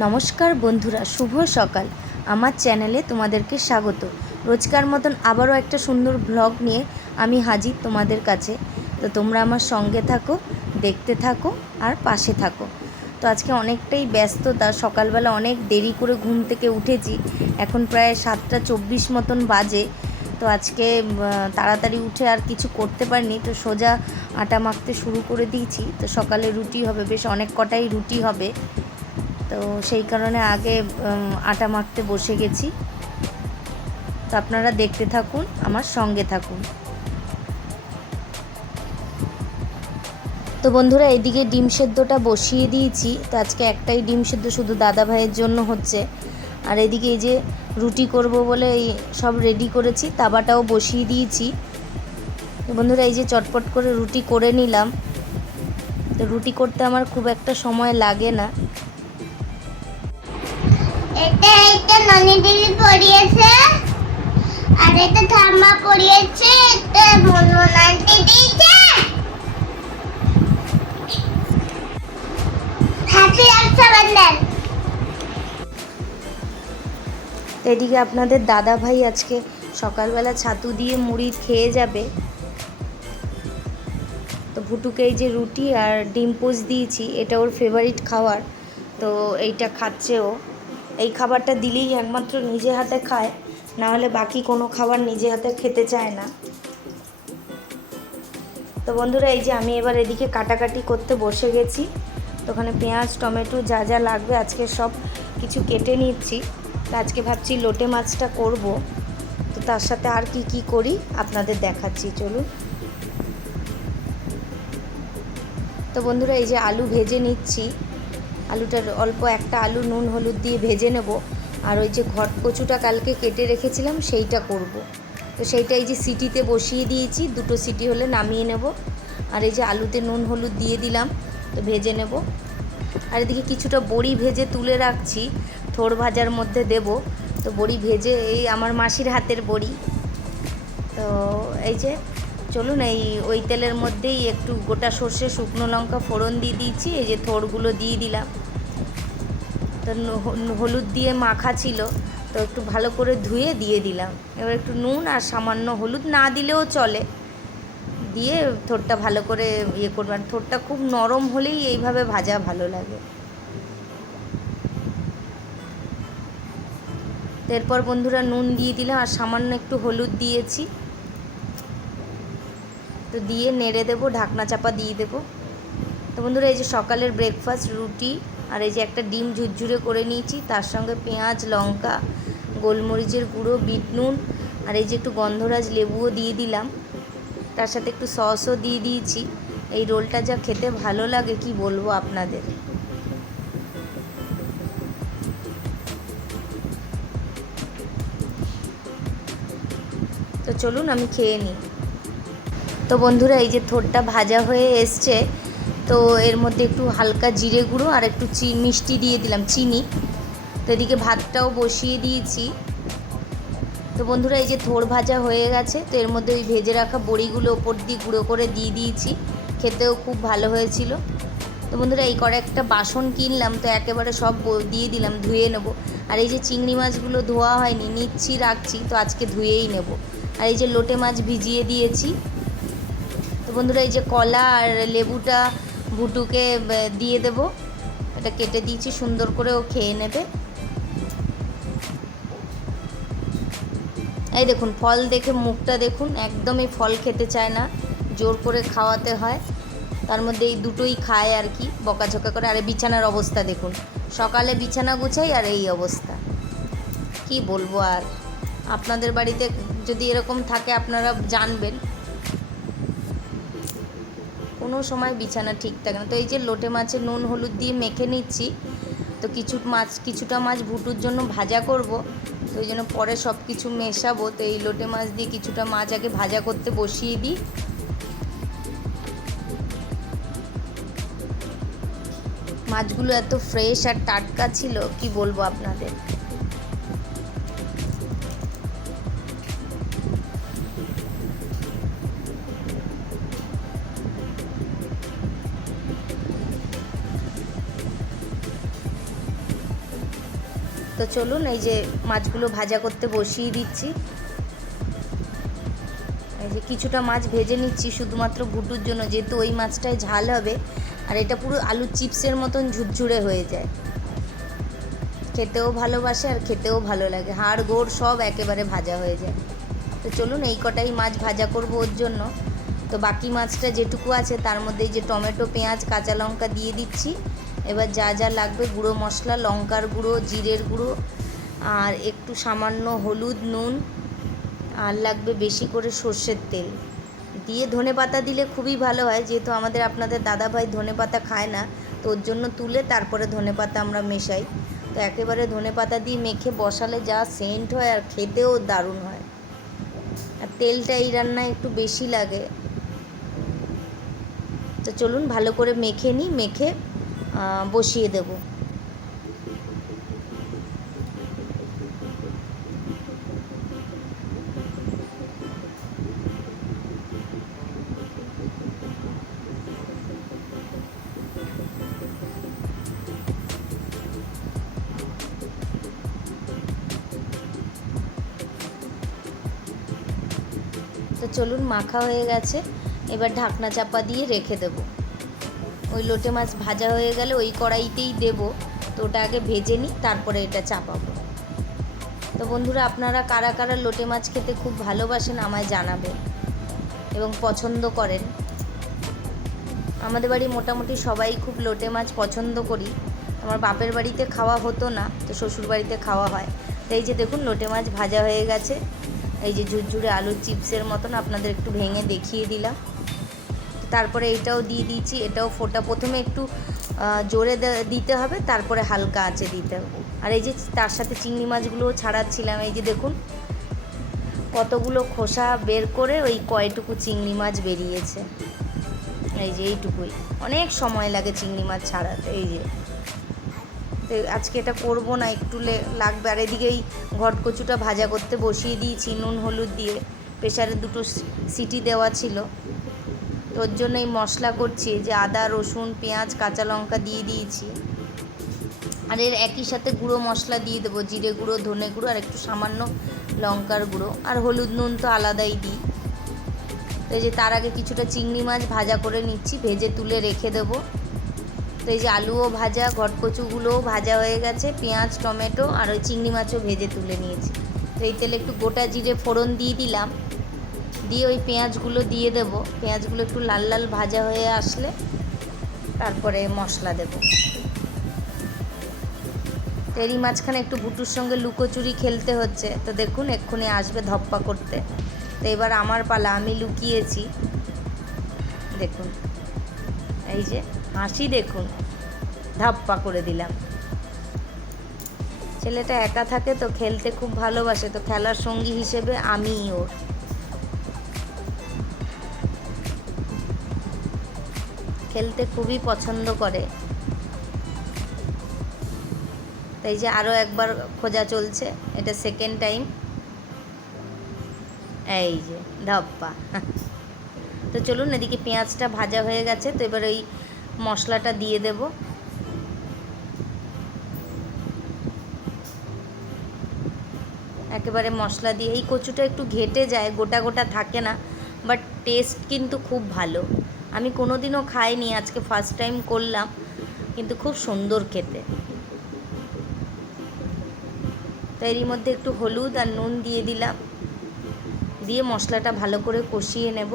নমস্কার বন্ধুরা, শুভ সকাল। আমার চ্যানেলে তোমাদেরকে স্বাগত। রোজকার মতন আবারও একটা সুন্দর ব্লগ নিয়ে আমি হাজির তোমাদের কাছে। তো তোমরা আমার সঙ্গে থাকো, দেখতে থাকো আর পাশে থাকো। তো আজকে অনেকটাই ব্যস্ততা, সকালবেলা অনেক দেরি করে ঘুম থেকে উঠেছি। এখন প্রায় সাতটা চব্বিশ মতন বাজে। তো আজকে তাড়াতাড়ি উঠে আর কিছু করতে পারিনি। তো সোজা আটা মাখতে শুরু করে দিয়েছি। তো সকালে রুটি হবে, বেশ অনেক কটাই রুটি হবে। তো সেই কারণে আগে আটা মাখতে বসে গেছি। তো আপনারা দেখতে থাকুন, আমার সঙ্গে থাকুন। তো বন্ধুরা, এদিকে ডিম সেদ্ধটা বসিয়ে দিয়েছি। তো আজকে একটাই ডিম সেদ্ধ শুধু দাদা ভাইয়ের জন্য হচ্ছে। আর এদিকে এই যে রুটি করব বলে এই সব রেডি করেছি, তাবাটাও বসিয়ে দিয়েছি। তো বন্ধুরা, এই যে চটপট করে রুটি করে নিলাম। তো রুটি করতে আমার খুব একটা সময় লাগে না। এটা এটা ননি দিদি পড়িয়েছে। আর এটা ঠাম্মা পড়িয়েছে, এটা মনমন আন্টি দিয়েছে। হ্যাপি রক্ষাবন্ধন এদিকে আপনাদের দাদা ভাই আজকে সকালবেলা ছাতু দিয়ে মুড়ি খেয়ে যাবে। তো ভুটুকে এই যে রুটি আর ডিম পোচ দিয়েছি, এটা ওর ফেভারিট খাবার তো এইটা খাচ্ছে ও। এই খাবারটা দিলেই একমাত্র নিজে হাতে খায় না হলে বাকি কোনো খাবার নিজে হাতে খেতে চায় না। তো বন্ধুরা, এই যে আমি এবার এদিকে কাটাকাটি করতে বসে গেছি। তো ওখানে পেঁয়াজ, টমেটো যা যা লাগবে আজকে সব কিছু কেটে নিচ্ছি। তো আজকে ভাবছি লোটে মাছটা করব। তো তার সাথে আর কি কি করি আপনাদের দেখাচ্ছি, চলুন। তো বন্ধুরা, এই যে আলু ভেজে নিচ্ছি। আলুটার অল্প একটা আলু, নুন, হলুদ দিয়ে ভেজে নেব। আর ওই যে ঘট কচুটা কালকে কেটে রেখেছিলাম, সেইটা করব। তো সেইটা এই যে সিটিতে বসিয়ে দিয়েছি, দুটো সিটি হলে নামিয়ে নেব। আর এই যে আলুতে নুন, হলুদ দিয়ে দিলাম, তো ভেজে নেব। আর এদিকে কিছুটা বড়ি ভেজে তুলে রাখছি, থোড় ভাজার মধ্যে দেব। তো বড়ি ভেজে এই আমার মাসির হাতের বড়ি। তো এই যে চলুন, এই ওই তেলের মধ্যেই একটু গোটা সর্ষে শুকনো লঙ্কা ফোড়ন দিয়ে দিয়েছি, এই যে থোড়গুলো দিয়ে দিলাম। হলুদ দিয়ে মাখা ছিল, তো একটু ভালো করে ধুয়ে দিয়ে দিলাম। এবার একটু নুন আর সামান্য হলুদ না দিলেও চলে। দিয়ে থোরটা ভালো করে ইয়ে করবেন থোরটা খুব নরম হলেই এইভাবে ভাজা ভালো লাগে। এরপর বন্ধুরা নুন দিয়ে দিলাম আর সামান্য একটু হলুদ দিয়েছি। তো দিয়ে নেড়ে দেবো, ঢাকনা চাপা দিয়ে দেবো। তো বন্ধুরা এই যে সকালের ব্রেকফাস্ট রুটি আর এই যে একটা ডিম ঝুরঝুরে করে নিয়েছি, তার সঙ্গে পেঁয়াজ, লঙ্কা, গোলমরিচের গুঁড়ো, বিট নুন, আর এই যে একটু গন্ধরাজ লেবুও দিয়ে দিলাম। তার সাথে একটু সসও দিয়ে দিয়েছি। এই রোলটা যা খেতে ভালো লাগে, কি বলব আপনাদের? তো চলুন আমি খেয়ে নিই। তো বন্ধুরা, এই যে থোরটা ভাজা হয়ে এসছে তো এর মধ্যে একটু হালকা জিরে গুঁড়ো আর একটু চি, মিষ্টি দিয়ে দিলাম, চিনি। তো এদিকে ভাতটাও বসিয়ে দিয়েছি। তো বন্ধুরা, এই যে থোর ভাজা হয়ে গেছে, তো এর মধ্যে ওই ভেজে রাখা বড়িগুলো ওপর দিয়ে গুঁড়ো করে দিয়ে দিয়েছি। খেতেও খুব ভালো হয়েছিল। তো বন্ধুরা, এই করে একটা বাসন কিনলাম, তো একেবারে সব দিয়ে দিলাম, ধুয়ে নেব। আর এই যে চিংড়ি মাছগুলো ধোয়া হয়নি, নিচ্ছি, রাখছি, তো আজকে ধুয়েই নেব। আর এই যে লোটে মাছ ভিজিয়ে দিয়েছি। তো বন্ধুরা, এই যে কলা আর লেবুটা ভুটুকে দিয়ে দেব। এটা কেটে দিয়েছি, সুন্দর করে ও খেয়ে নেবে। এই দেখুন, ফল দেখে মুখটা দেখুন, একদমই ফল খেতে চায় না, জোর করে খাওয়াতে হয়। তার মধ্যে এই দুটোই খায় আর কি, বকাঝকা করে। আর বিছানার অবস্থা দেখুন, সকালে বিছানা গুছাই আর এই অবস্থা। কি বলব আর, আপনাদের বাড়িতে যদি এরকম থাকে, আপনারা জানবেন। কোনো সময় বিছানা ঠিক থাকে না। তো এই যে লোটে মাছে নুন, হলুদ দিয়ে মেখে নিচ্ছি, তো কিছু মাছ, কিছুটা মাছ ভুটুর জন্য ভাজা করব। তো ওই জন্য পরে সব কিছু মেশাবো। তো এই লোটে মাছ দিয়ে কিছুটা মাছ আগে ভাজা করতে বসিয়ে দিই। মাছগুলো এত ফ্রেশ আর টাটকা ছিল, কি বলব আপনাদের? তো চলুন, এই যে মাছগুলো ভাজা করতে বসিয়ে দিচ্ছি। এই যে কিছুটা মাছ ভেজে নিচ্ছি, শুধুমাত্র ভুটুর জন্য, যেহেতু ওই মাছটায় ঝাল হবে, আর এটা পুরো আলু চিপসের মতন ঝুরঝুরে হয়ে যায়। খেতেও ভালোবাসে আর খেতেও ভালো লাগে, হাড় গোড় সব একেবারে ভাজা হয়ে যায়। তো চলুন, এই কটাই মাছ ভাজা করব ওর জন্য। তো বাকি মাছটা যেটুকু আছে, তার মধ্যে যে টমেটো, পেঁয়াজ, কাঁচা লঙ্কা দিয়ে দিচ্ছি। এবার যা যা লাগবে, গুঁড়ো মশলা, লঙ্কার গুঁড়ো, জিরের গুঁড়ো, আর একটু সামান্য হলুদ, নুন, আর লাগবে বেশি করে সর্ষের তেল। দিয়ে ধনে পাতা দিলে খুবই ভালো হয়, যেহেতু আমাদের আপনাদের দাদাভাই ধনে পাতা খায় না, তো ওর জন্য তুলে তারপরে ধনে পাতা আমরা মেশাই। তো একেবারে ধনে পাতা দিয়ে মেখে বসালে যা সেন্ট হয় আর খেতেও দারুণ হয়। আর তেলটা এই রান্নায় একটু বেশি লাগে। তো চলুন ভালো করে মেখে নিই, মেখে বসিয়ে দেবো। তো চলুন মাখা হয়ে গেছে। এবার ঢাকনা চাপা দিয়ে রেখে দেব। ওই লোটে মাছ ভাজা হয়ে গেলে ওই কড়াইতেই দেব। তো ওটা আগে ভেজে নিই, তারপরে এটা চাপাবো। তো বন্ধুরা, আপনারা কারা কারা লোটে মাছ খেতে খুব ভালোবাসেন আমায় জানাবেন এবং পছন্দ করেন। আমাদের বাড়ি মোটামুটি সবাই খুব লোটে মাছ পছন্দ করি। আমার বাপের বাড়িতে খাওয়া হতো না, তো শ্বশুর বাড়িতে খাওয়া হয়। তো এই যে দেখুন, লোটে মাছ ভাজা হয়ে গেছে। এই যে ঝুরঝুরে আলুর চিপসের মতন আপনাদের একটু ভেঙে দেখিয়ে দিলাম। তারপরে এটাও দিয়ে দিয়েছি, এটাও ফোটা প্রথমে একটু জোরে দিতে হবে, তারপরে হালকা আঁচে দিতে হবে। আর এই যে তার সাথে চিংড়ি মাছগুলোও ছাড়াচ্ছিলাম, এই যে দেখুন, কতগুলো খোসা বের করে ওই কয়টুকু চিংড়ি মাছ বেরিয়েছে। এই যে এইটুকুই, অনেক সময় লাগে চিংড়ি মাছ ছাড়াতে, এই যে। তো আজকে এটা করব না, একটু লাগবে। আর এদিকে এই ঘটকচুটা ভাজা করতে বসিয়ে দিয়েছি, নুন, হলুদ দিয়ে। প্রেশারে দুটো সিটি দেওয়া ছিল। তো ওর জন্য এই মশলা করছি যে আদা, রসুন, পেঁয়াজ, কাঁচা লঙ্কা দিয়ে দিয়েছি। আর এর একই সাথে গুঁড়ো মশলা দিয়ে দেবো, জিরে গুঁড়ো, ধনে গুঁড়ো, আর একটু সামান্য লঙ্কার গুঁড়ো। আর হলুদ নুন তো আলাদাই দিই। তো এই যে তার আগে কিছুটা চিংড়ি মাছ ভাজা করে নিচ্ছি, ভেজে তুলে রেখে দেবো। তো এই যে আলুও ভাজা ঘটকচুগুলোও ভাজা হয়ে গেছে, পেঁয়াজ, টমেটো, আর ওই চিংড়ি মাছও ভেজে তুলে নিয়েছি। তো এই তেলে একটু গোটা জিরে ফোড়ন দিয়ে দিলাম। দিয়ে ওই পেঁয়াজগুলো দিয়ে দেবো। পেঁয়াজগুলো একটু লাল লাল ভাজা হয়ে আসলে তারপরে মশলা দেবো। তো এরই মাঝখানে একটু বুটুর সঙ্গে লুকোচুরি খেলতে হচ্ছে। তো দেখুন, এক্ষুনি আসবে ধপ্পা করতে। তো এবার আমার পালা, আমি লুকিয়েছি। দেখুন, এই যে হাসি দেখুন, ধাপ্পা করে দিলাম। ছেলেটা একা থাকে তো খেলতে খুব ভালোবাসে, তো খেলার সঙ্গী হিসেবে আমিই ওর। খেলতে খুবই পছন্দ করে। তাই যে আরও একবার খোঁজা চলছে, এটা সেকেন্ড টাইম এই যে, ধপ্পা। তো চলুন, এদিকে পেঁয়াজটা ভাজা হয়ে গেছে, তো এবার ওই মশলাটা দিয়ে দেব। একেবারে মশলা দিয়ে, এই কচুটা একটু ঘেটে যায়, গোটা গোটা থাকে না বাট টেস্ট কিন্তু খুব ভালো। আমি কোনো দিনও খাইনি, আজকে ফার্স্ট টাইম করলাম, কিন্তু খুব সুন্দর খেতে। তো এরই মধ্যে একটু হলুদ আর নুন দিয়ে দিলাম, দিয়ে মশলাটা ভালো করে কষিয়ে নেব।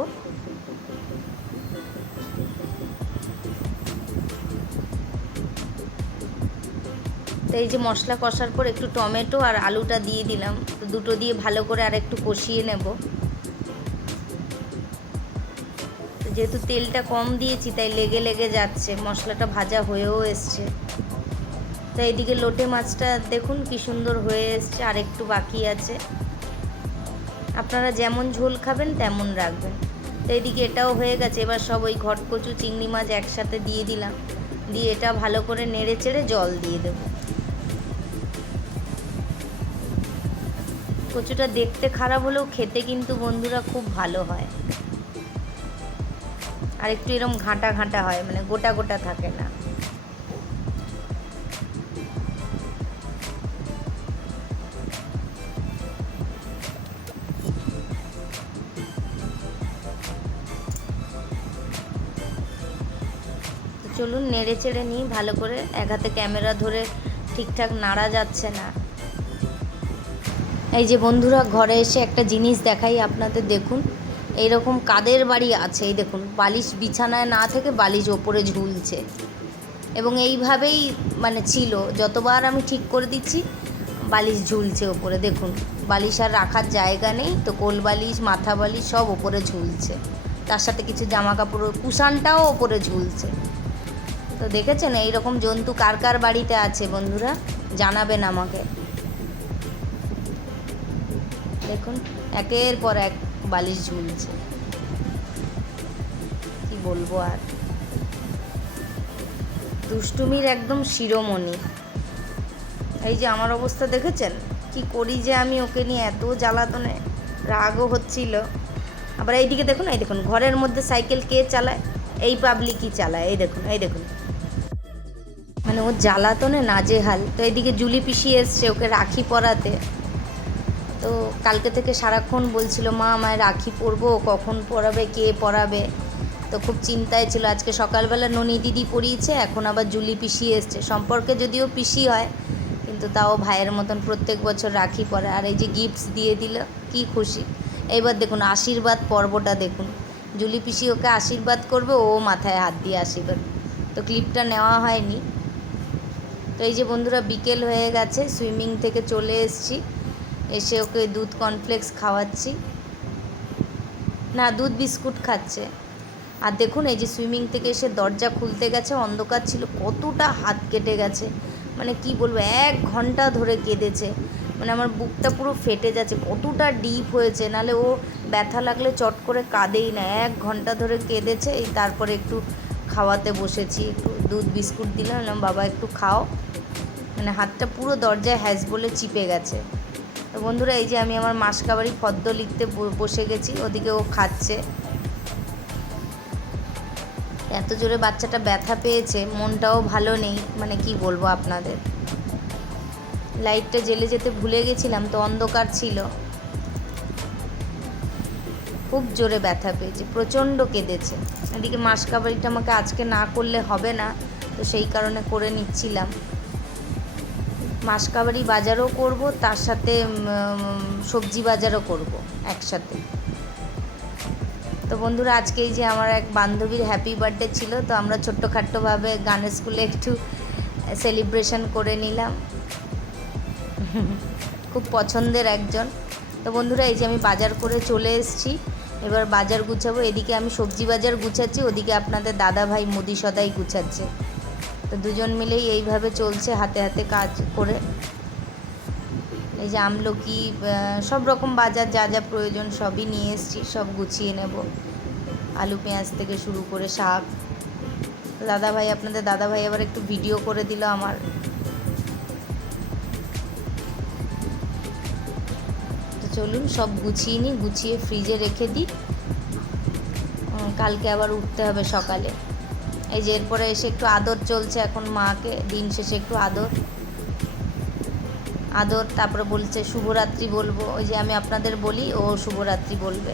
তো এই যে মশলা কষার পর একটু টমেটো আর আলুটা দিয়ে দিলাম, তো দুটো দিয়ে ভালো করে আর একটু কষিয়ে নেব। যেহেতু তেলটা কম দিয়েছি, তাই লেগে লেগে যাচ্ছে। মশলাটা ভাজা হয়েও এসছে। তো এইদিকে লোটে মাছটা দেখুন কি সুন্দর হয়ে এসছে, আর একটু বাকি আছে। আপনারা যেমন ঝোল খাবেন, তেমন রাখবেন। তো এইদিকে এটাও হয়ে গেছে। এবার সব ওই ঘটকচু চিংড়ি মাছ একসাথে দিয়ে দিলাম। দিয়ে এটা ভালো করে নেড়ে চেড়ে জল দিয়ে দেবো। কচুটা দেখতে খারাপ হলেও খেতে কিন্তু বন্ধুরা খুব ভালো হয়। আর একটু এরকম ঘাঁটা ঘাঁটা হয় মানে গোটা গোটা থাকে না। চলুন নেড়ে চেড়ে নিই, ভালো করে। এক হাতে ক্যামেরা ধরে ঠিকঠাক নাড়া যাচ্ছে না। এই যে বন্ধুরা, ঘরে এসে একটা জিনিস দেখাই আপনাদের, দেখুন। এইরকম কাদের বাড়ি আছে? এই দেখুন, বালিশ বিছানায় না থেকে বালিশ ওপরে ঝুলছে। এবং এইভাবেই মানে ছিল। যতবার আমি ঠিক করে দিচ্ছি, বালিশ ঝুলছে ওপরে। দেখুন, বালিশ আর রাখার জায়গা নেই তো, কোল বালিশ, মাথা বালিশ সব ওপরে ঝুলছে। তার সাথে কিছু জামা কাপড় কুশানটাও ওপরে ঝুলছে। তো দেখেছেন, এইরকম জন্তু কার কার বাড়িতে আছে বন্ধুরা? জানাবেন আমাকে। দেখুন, একের পর এক। বালিশ ঝুলছে। কি বলব আর? দুষ্টুমির একদম শিরোমণি। এই যে আমার অবস্থা দেখেছেন? কি করি যে আমি ওকে নিয়ে এত জ্বালাতনে রাগও হচ্ছিল। আবার এইদিকে দেখুন, এই দেখুন, ঘরের মধ্যে সাইকেল কে চালায়? এই পাবলিকই চালায়। এই দেখুন এই দেখুন। মানে ও জ্বালাতনে নাজেহাল। তো এইদিকে জুলি পিসি এসছে ওকে রাখি পরাতে। তো কালকে থেকে সারাক্ষণ বলছিল, মা, আমায় রাখি পরবো, কখন পরাবে, কে পরাবে? তো খুব চিন্তায় ছিল। আজকে সকালবেলা ননি দিদি পরিয়েছে, এখন আবার জুলি পিসি এসছে। সম্পর্কে যদিও পিসি হয়, কিন্তু তাও ভাইয়ের মতন প্রত্যেক বছর রাখি পরে। আর এই যে গিফটস দিয়ে দিল, কি খুশি। এইবার দেখুন, আশীর্বাদ পর্বটা দেখুন। জুলি পিসি ওকে আশীর্বাদ করবে, ও মাথায় হাত দিয়ে আশীর্বাদ। তো ক্লিপটা নেওয়া হয়নি। তো এই যে বন্ধুরা, বিকেল হয়ে গেছে সুইমিং থেকে চলে এসেছি। এসে ওকে দুধ কর্নফ্লেক্স খাওয়াচ্ছি। না, দুধ বিস্কুট খাচ্ছে। আর দেখুন, এই যে সুইমিং থেকে এসে দরজা খুলতে গেছে, অন্ধকার ছিল, কতটা হাত কেটে গেছে। মানে কি বলব, এক ঘণ্টা ধরে কেঁদেছে। মানে আমার বুকটা পুরো ফেটে যাচ্ছে, কতটা ডিপ হয়েছে। নালে ও ব্যথা লাগলে চট করে কাঁদেই না। এক ঘণ্টা ধরে কেঁদেছে, এই তারপরে একটু খাওয়াতে বসেছি, একটু দুধ বিস্কুট দিলাম বাবা, একটু খাও। মানে হাতটা পুরো দরজায় হ্যাজ বলে চিপে গেছে। তো বন্ধুরা, এই যে আমি আমার মাসকাবাড়ি ফদ্দ লিখতে বসে গেছি, ওদিকে ও খাচ্ছে। এত জোরে বাচ্চাটা ব্যথা পেয়েছে, মনটাও ভালো নেই মানে কি বলব আপনাদের। লাইটটা জেলে যেতে ভুলে গেছিলাম, তো অন্ধকার ছিল। খুব জোরে ব্যথা পেয়েছে, প্রচণ্ড কেঁদেছে। এদিকে মাসকাবাড়িটা আমাকে আজকে না করলে হবে না, তো সেই কারণে করে নিচ্ছিলাম। মাসকাবাড়ি বাজারও করব, তার সাথে সবজি বাজারও করব একসাথে। তো বন্ধুরা, আজকে এই যে আমার এক বান্ধবীর হ্যাপি বার্থডে ছিল, তো আমরা ছোট্টখাট্টোভাবে গানের স্কুলে একটু সেলিব্রেশন করে নিলাম। খুব পছন্দের একজন। তো বন্ধুরা, এই যে আমি বাজার করে চলে এসেছি, এবার বাজার গুছাবো। এদিকে আমি সবজি বাজার গুছাচ্ছি, ওদিকে আপনাদের দাদা ভাই মুদি সদাই গুছাচ্ছে। তো দুজন মিলেই এইভাবে চলছে, হাতে হাতে কাজ করে। এই যে আমলকি সব রকম বাজার যা যা প্রয়োজন সবই নিয়ে এসেছি, সব গুছিয়ে নেব। আলু, পেঁয়াজ থেকে শুরু করে শাক। দাদা ভাই আপনাদের দাদা ভাই আবার একটু ভিডিও করে দিল আমার। তো চলুন, সব গুছিয়ে নিই, গুছিয়ে ফ্রিজে রেখে দিই। কালকে আবার উঠতে হবে সকালে। এই যে এরপরে এসে একটু আদর চলছে এখন মাকে, দিন শেষে একটু আদর। আদর, তারপরে বলছে, শুভরাত্রি বলব। ওই যে আমি আপনাদের বলি, ও শুভরাত্রি বলবে।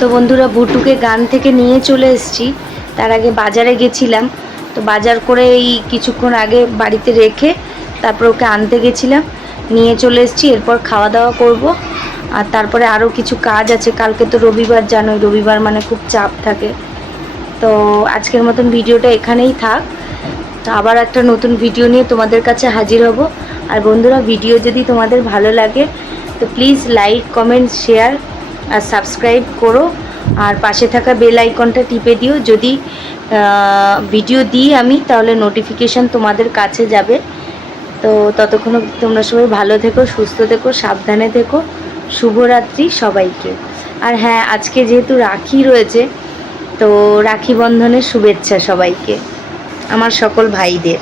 তো বন্ধুরা, বুটুকে গান থেকে নিয়ে চলে এসেছি। তার আগে বাজারে গেছিলাম। তো বাজার করে এই কিছুক্ষণ আগে বাড়িতে রেখে তারপর ওকে আনতে গেছিলাম। নিয়ে চলে এসেছি, এরপর খাওয়া দাওয়া করব। আর তারপরে আরও কিছু কাজ আছে। কালকে তো রবিবার, জানোই, রবিবার মানে খুব চাপ থাকে। তো আজকের মতন ভিডিওটা এখানেই থাক। তো আবার একটা নতুন ভিডিও নিয়ে তোমাদের কাছে হাজির হব। আর বন্ধুরা, ভিডিও যদি তোমাদের ভালো লাগে, তো প্লিজ লাইক কমেন্ট শেয়ার আর সাবস্ক্রাইব করো। আর পাশে থাকা বেল আইকনটা টিপে দিও। যদি ভিডিও দিই আমি, তাহলে নোটিফিকেশান তোমাদের কাছে যাবে। তো ততক্ষণ তোমরা সবাই ভালো থেকো, সুস্থ থেকো, সাবধানে থেকো। শুভরাত্রি সবাইকে। আর হ্যাঁ আজকে যেহেতু রাখি রয়েছে তো রাখি বন্ধনের শুভেচ্ছা সবাইকে আমার সকল ভাইদের।